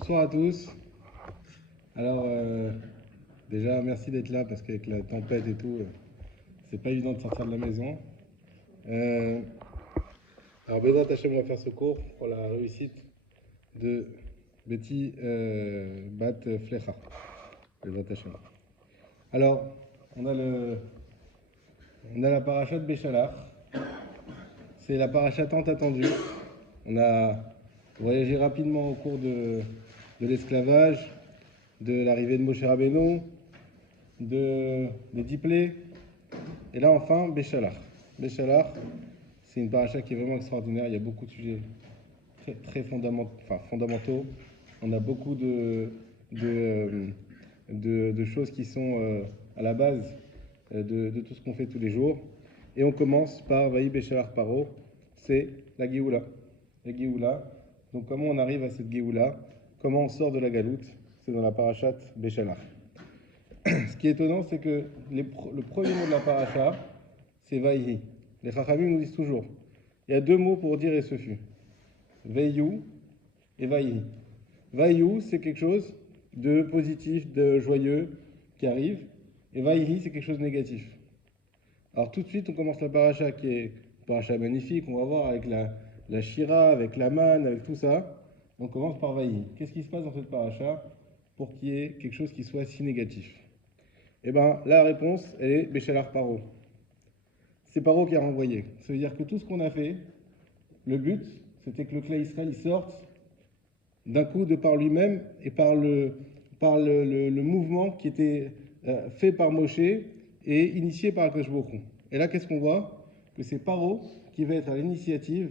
Bonsoir à tous. Alors, déjà, merci d'être là parce qu'avec la tempête et tout, c'est pas évident de sortir de la maison. Euh, alors, Bézat Hachem, on va faire ce cours pour la réussite de Betty Bat Flecha. Bézat Hachem. Alors, on a, on a la paracha de Béchalach. C'est la paracha tant attendue. On a voyagé rapidement au cours de l'esclavage, de l'arrivée de Moshe Rabbeinu, des 10 plaies. Et là, enfin, Béchalach. Béchalach, c'est une paracha qui est vraiment extraordinaire. Il y a beaucoup de sujets très fondamentaux. On a beaucoup de choses qui sont à la base de tout ce qu'on fait tous les jours. Et on commence par Vaï Béchalach Paro, c'est la Géoula. La Géoula. Donc, comment on arrive à cette Géoula? Comment on sort de la galoute? C'est dans la parachat Béchalach. Ce qui est étonnant, c'est que le premier mot de la paracha, c'est Vaïhi. Les Chachamim nous disent toujours, il y a deux mots pour dire et ce fut. Veillou et Vaïhi. Vaïou, c'est quelque chose de positif, de joyeux qui arrive. Et Vaïhi, c'est quelque chose de négatif. Alors tout de suite, on commence la paracha qui est une paracha magnifique. On va voir avec la Shira, avec la manne, avec tout ça. On commence par Vaïhi. Qu'est-ce qui se passe dans cette paracha pour qu'il y ait quelque chose qui soit si négatif? Eh bien, la réponse, elle est Béchalach Paro. C'est Paro qui a renvoyé. Ça veut dire que tout ce qu'on a fait, le but, c'était que le clan Israël il sorte d'un coup de par lui-même et par le mouvement qui était fait par Moshe et initié par Akadosh Baruch Hu. Et là, qu'est-ce qu'on voit? Que c'est Paro qui va être à l'initiative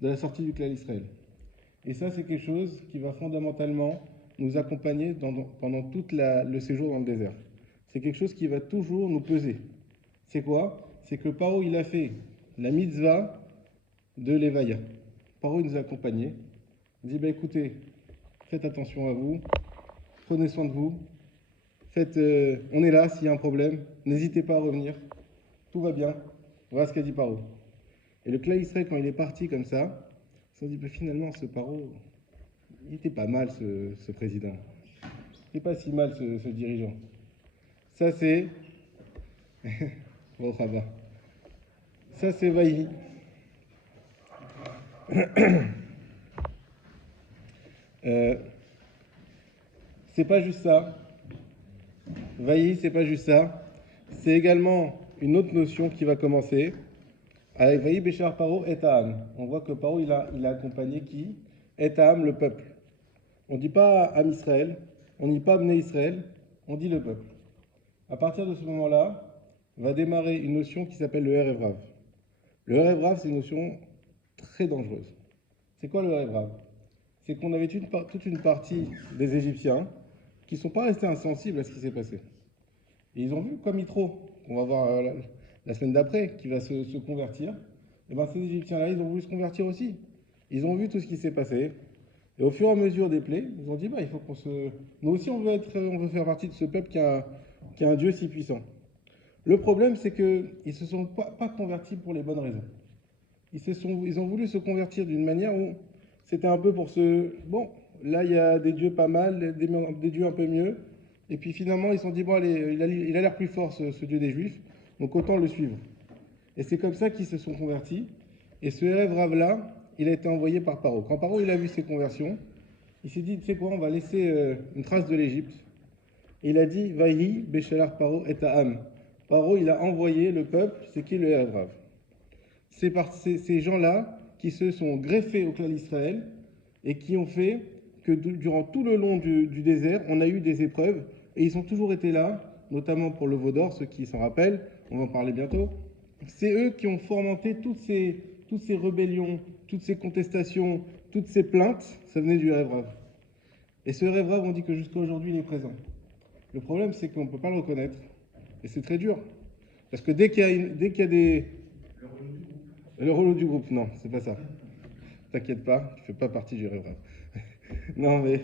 de la sortie du clan Israël. Et ça, c'est quelque chose qui va fondamentalement nous accompagner pendant tout le séjour dans le désert. C'est quelque chose qui va toujours nous peser. C'est quoi? C'est que Paro, il a fait la mitzvah de l'Evaya. Paro, il nous a accompagnés. Il dit, écoutez, faites attention à vous, prenez soin de vous, on est là s'il y a un problème, n'hésitez pas à revenir, tout va bien. Voilà ce qu'a dit Paro. Et le clan Israël, quand il est parti comme ça, ils se dit, finalement, ce Paro, il était pas mal, ce président. Il était pas si mal, ce dirigeant. Ça, c'est... Bon, ça va. Ça, c'est Vaïhi. C'est pas juste ça. Vaïhi, c'est pas juste ça. C'est également une autre notion qui va commencer avec Vaïhi Béchar Paro et Ta'am. On voit que Paro, il a accompagné qui? Et Ta'am, le peuple. On ne dit pas Am Israël, on ne dit pas Bnei Israël, on dit le peuple. À partir de ce moment-là, va démarrer une notion qui s'appelle le Erev Rav. Le Erev Rav, c'est une notion très dangereuse. C'est quoi le Erev Rav? C'est qu'on avait toute une partie des Égyptiens qui ne sont pas restés insensibles à ce qui s'est passé. Et ils ont vu comme Yitro, qu'on va voir la semaine d'après, qui va se convertir. Et bien ces Égyptiens-là, ils ont voulu se convertir aussi. Ils ont vu tout ce qui s'est passé. Et au fur et à mesure des plaies, ils ont dit, il faut qu'on se... Nous aussi, on veut faire partie de ce peuple qui a un Dieu si puissant. Le problème, c'est qu'ils ne se sont pas convertis pour les bonnes raisons. Ils ont voulu se convertir d'une manière où c'était un peu pour se... Bon, là, il y a des dieux pas mal, des dieux un peu mieux. Et puis finalement, ils se sont dit, allez, il a l'air plus fort, ce Dieu des Juifs, donc autant le suivre. Et c'est comme ça qu'ils se sont convertis. Et ce Erev Rav-là, il a été envoyé par Paro. Quand Paro il a vu ces conversions, il s'est dit, tu sais quoi, on va laisser une trace de l'Égypte. Et il a dit, Vaïhi, Béchalach Paro et Ta'am. Paro, il a envoyé le peuple, c'est qui le Erev Rav? C'est par ces gens-là qui se sont greffés au clan d'Israël et qui ont fait que durant tout le long du désert, on a eu des épreuves et ils ont toujours été là, notamment pour le veau d'or, ceux qui s'en rappellent, on va en parler bientôt. C'est eux qui ont fomenté toutes ces rébellions, toutes ces contestations, toutes ces plaintes, ça venait du Erev Rav. Et ce Erev Rav, on dit que jusqu'à aujourd'hui, il est présent. Le problème, c'est qu'on ne peut pas le reconnaître. Et c'est très dur. Parce que dès qu'il y a des... Le relou du groupe, non, c'est pas ça. T'inquiète pas, tu fais pas partie du Erev Rav. Non, mais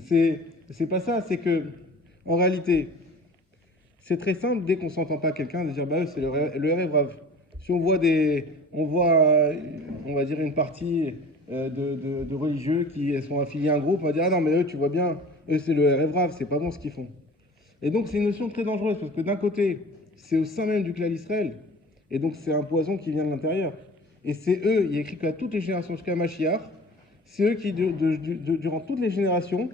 c'est pas ça, c'est que, en réalité, c'est très simple dès qu'on s'entend pas quelqu'un de dire, c'est le Erev Rav. Si on voit on va dire une partie de religieux qui sont affiliés à un groupe, on va dire, ah non, mais eux, tu vois bien, eux, c'est le Rav, c'est pas bon ce qu'ils font. Et donc, c'est une notion très dangereuse, parce que d'un côté, c'est au sein même du clan d'Israël, et donc c'est un poison qui vient de l'intérieur. Et c'est eux, il est écrit qu'à toutes les générations jusqu'à Mashiach, c'est eux qui, durant toutes les générations,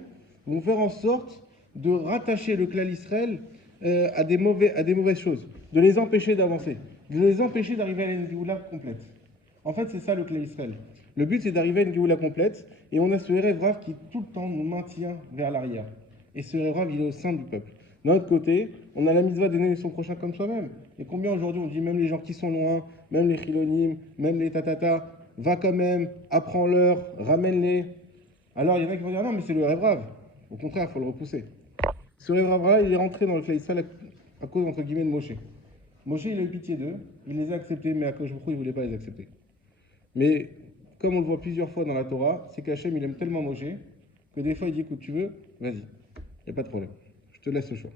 vont faire en sorte de rattacher le clan d'Israël à des mauvaises choses, de les empêcher d'avancer, de les empêcher d'arriver à une Géoula complète. En fait, c'est ça le clan d'Israël. Le but, c'est d'arriver à une Géoula complète, et on a ce Erev Rav qui tout le temps nous maintient vers l'arrière. Et ce Erev Rav, il est au sein du peuple. D'un autre côté, on a la mitzvah d'aimer son prochain comme soi-même. Et combien aujourd'hui on dit, même les gens qui sont loin, même les chilonim, même les tatata, va quand même, apprends-leur, ramène-les. Alors il y en a qui vont dire, non mais c'est le Erev Rav. Au contraire, il faut le repousser. Ce Erev Rav-là, il est rentré dans le Clan Israël à cause, entre guillemets, de Moshe. Moshe, il a eu pitié d'eux, il les a acceptés, mais à cause de il ne voulait pas les accepter. Mais comme on le voit plusieurs fois dans la Torah, c'est qu'Hachem, il aime tellement Moshe, que des fois il dit, écoute, tu veux, vas-y, il n'y a pas de problème. Je te laisse le choix.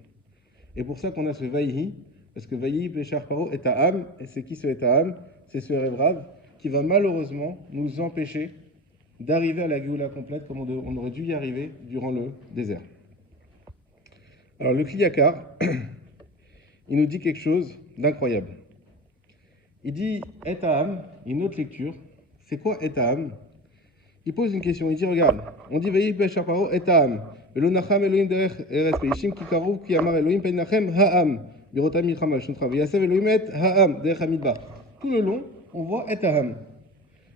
Et pour ça qu'on a ce Vaïhi, parce que Vaïhi, Béchar Paro, est à âme, et c'est qui ce est à âme? C'est ce Erev Rav qui va malheureusement nous empêcher d'arriver à la Géoula complète comme on aurait dû y arriver durant le désert. Alors le Kliyakar, il nous dit quelque chose d'incroyable. Il dit Et à âme, une autre lecture, c'est quoi Et à âme? Il pose une question, il dit regarde, on dit Vaïhi Béchar Paro, Et à âme. Velo nacham Elohim derech eretz peishim ki karov ki amar Elohim peinachem ha'am birotam milchama shuntra v'yasev Elohim et ha'am derech hamidbar. Tout le long, on voit et ha'am.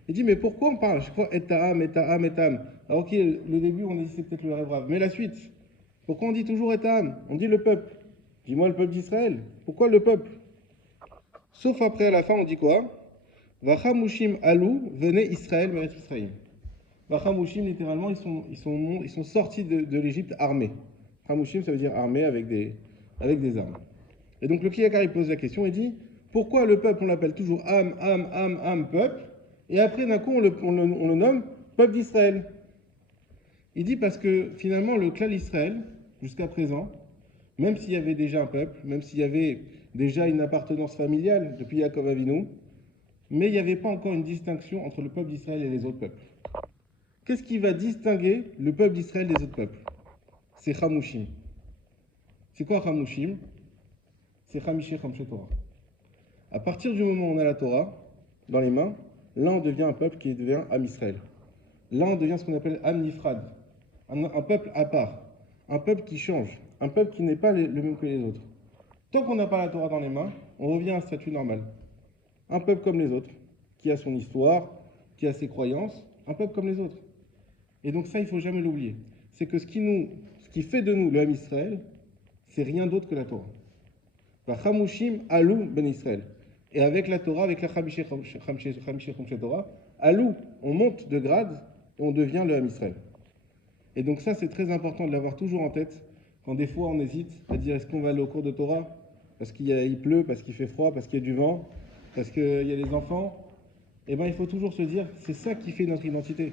Il dit mais pourquoi on parle chaque fois et ha'am, et ha'am, et ha'am? Alors ok, le début on dit c'est peut-être le Erev Rav, mais la suite, pourquoi on dit toujours et ha'am? On dit le peuple. Dis-moi le peuple d'Israël. Pourquoi le peuple? Sauf après à la fin on dit quoi? Vachamushim alou venez Israël meretz Israël. Chamushim, littéralement, ils sont sortis de l'Égypte armés. Chamushim, ça veut dire armés avec des armes. Et donc le Kliyakar, il pose la question, il dit, pourquoi le peuple, on l'appelle toujours Am, peuple, et après d'un coup, on le nomme peuple d'Israël? Il dit parce que finalement, le clan d'Israël, jusqu'à présent, même s'il y avait déjà un peuple, même s'il y avait déjà une appartenance familiale depuis Yaakov Avinu, mais il n'y avait pas encore une distinction entre le peuple d'Israël et les autres peuples. Qu'est-ce qui va distinguer le peuple d'Israël des autres peuples? C'est Chamushim. C'est quoi Chamushim? C'est Chamishe Chamshe Torah. À partir du moment où on a la Torah dans les mains, là on devient un peuple qui devient Am Israël. Là on devient ce qu'on appelle Am Nifrad, un peuple à part, un peuple qui change, un peuple qui n'est pas le même que les autres. Tant qu'on n'a pas la Torah dans les mains, on revient à un statut normal. Un peuple comme les autres, qui a son histoire, qui a ses croyances, un peuple comme les autres. Et donc ça, il ne faut jamais l'oublier. C'est que ce qui fait de nous le Ham Israël, c'est rien d'autre que la Torah. Vachamushim alou ben Israël. Et avec la Torah, avec la Chamishe Torah, alou, on monte de grade et on devient le Ham Israël. Et donc ça, c'est très important de l'avoir toujours en tête quand des fois on hésite à dire est-ce qu'on va aller au cours de Torah parce qu'il pleut, parce qu'il fait froid, parce qu'il y a du vent, parce qu'il y a des enfants. Eh bien, il faut toujours se dire c'est ça qui fait notre identité.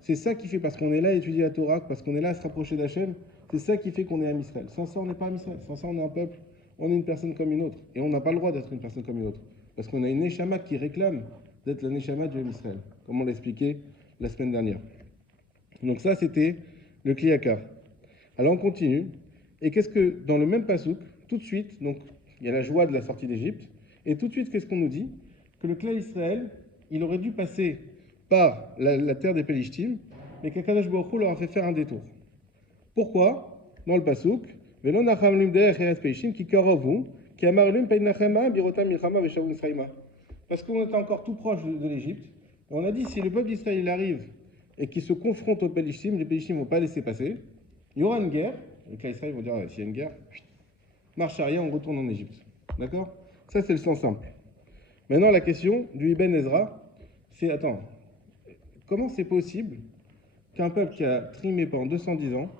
C'est ça qui fait, parce qu'on est là à étudier la Torah, parce qu'on est là à se rapprocher d'Hachem, c'est ça qui fait qu'on est Am Israël. Sans ça, on n'est pas Am Israël. Sans ça, on est un peuple, on est une personne comme une autre. Et on n'a pas le droit d'être une personne comme une autre. Parce qu'on a une Neshama qui réclame d'être la Neshama du Am Israël, comme on l'a expliqué la semaine dernière. Donc ça, c'était le Kliyakar. Alors on continue. Et qu'est-ce que, dans le même pasouk, tout de suite, donc il y a la joie de la sortie d'Égypte, et tout de suite, qu'est-ce qu'on nous dit? Que le clan Israël, il aurait dû passer par la terre des Pélishtim, mais qu'Akadosh Baruch Hu leur a fait faire un détour. Pourquoi? Dans le pasouk, Velo nacham lim derech eretz peishim ki karovu, ki amar lim peinachema birotam milchama veshavun Israïma. Parce qu'on était encore tout proche de l'Égypte, et on a dit si le peuple d'Israël arrive et qu'il se confronte aux Pélishtim, les Pélishtim ne vont pas laisser passer, il y aura une guerre, les clans Israël vont dire s'il y a une guerre, marche arrière, on retourne en Égypte. D'accord? Ça c'est le sens simple. Maintenant la question du Ibn Ezra, c'est attends, comment c'est possible qu'un peuple qui a trimé pendant 210 ans,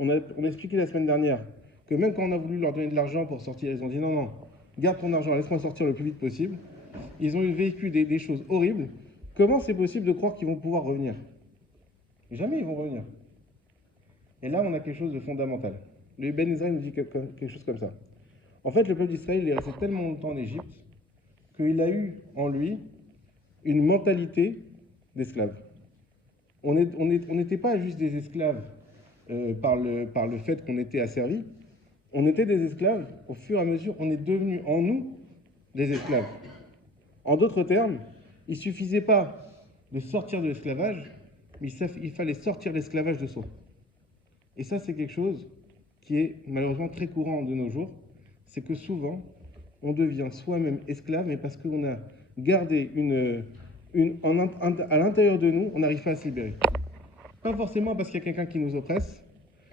on a expliqué la semaine dernière que même quand on a voulu leur donner de l'argent pour sortir, ils ont dit non, garde ton argent, laisse-moi sortir le plus vite possible. Ils ont vécu des choses horribles. Comment c'est possible de croire qu'ils vont pouvoir revenir? Jamais ils vont revenir. Et là, on a quelque chose de fondamental. Le Ibn Ezra nous dit quelque chose comme ça. En fait, le peuple d'Israël il est resté tellement longtemps en Égypte qu'il a eu en lui une mentalité d'esclave. On n'était pas juste des esclaves par le fait qu'on était asservis. On était des esclaves, au fur et à mesure, on est devenu en nous des esclaves. En d'autres termes, il ne suffisait pas de sortir de l'esclavage, mais il fallait sortir l'esclavage de soi. Et ça, c'est quelque chose qui est malheureusement très courant de nos jours, c'est que souvent, on devient soi-même esclave, mais parce qu'on a gardé à l'intérieur de nous, on n'arrive pas à se libérer. Pas forcément parce qu'il y a quelqu'un qui nous oppresse,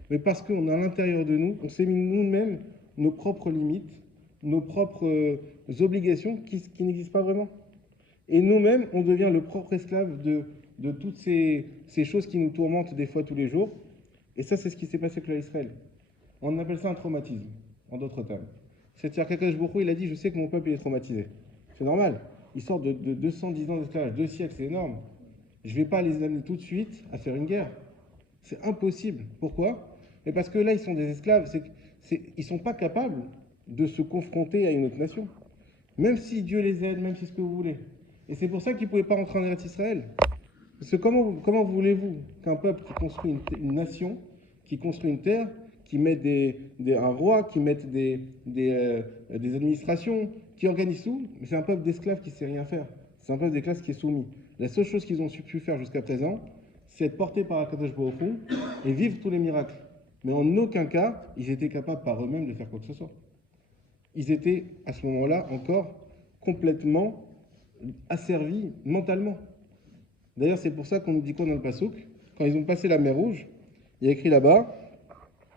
mais parce qu'on a à l'intérieur de nous, on s'est mis nous-mêmes nos propres limites, nos propres obligations qui n'existent pas vraiment. Et nous-mêmes, on devient le propre esclave de toutes ces choses qui nous tourmentent des fois tous les jours. Et ça, c'est ce qui s'est passé avec l'Israël. On appelle ça un traumatisme, en d'autres termes. C'est-à-dire qu'Akadosh Baruch Hu, il a dit, je sais que mon peuple est traumatisé. C'est normal. Il sort de 210 ans d'esclavage, 2 siècles, c'est énorme. Je ne vais pas les amener tout de suite à faire une guerre. C'est impossible. Pourquoi? Mais parce que là, ils sont des esclaves. Ils ne sont pas capables de se confronter à une autre nation. Même si Dieu les aide, même si ce que vous voulez. Et c'est pour ça qu'ils ne pouvaient pas rentrer en Eretz Israël. Parce que comment voulez-vous qu'un peuple qui construit une nation, qui construit une terre, qui met un roi, qui met des administrations, qui organise tout, mais c'est un peuple d'esclaves qui ne sait rien faire. C'est un peuple d'esclaves qui est soumis. La seule chose qu'ils ont pu faire jusqu'à présent, c'est être portés par Akadosh Baruch Hu et vivre tous les miracles. Mais en aucun cas, ils étaient capables par eux-mêmes de faire quoi que ce soit. Ils étaient à ce moment-là encore complètement asservis mentalement. D'ailleurs, c'est pour ça qu'on nous dit quoi dans le Passouk? Quand ils ont passé la mer Rouge, il y a écrit là-bas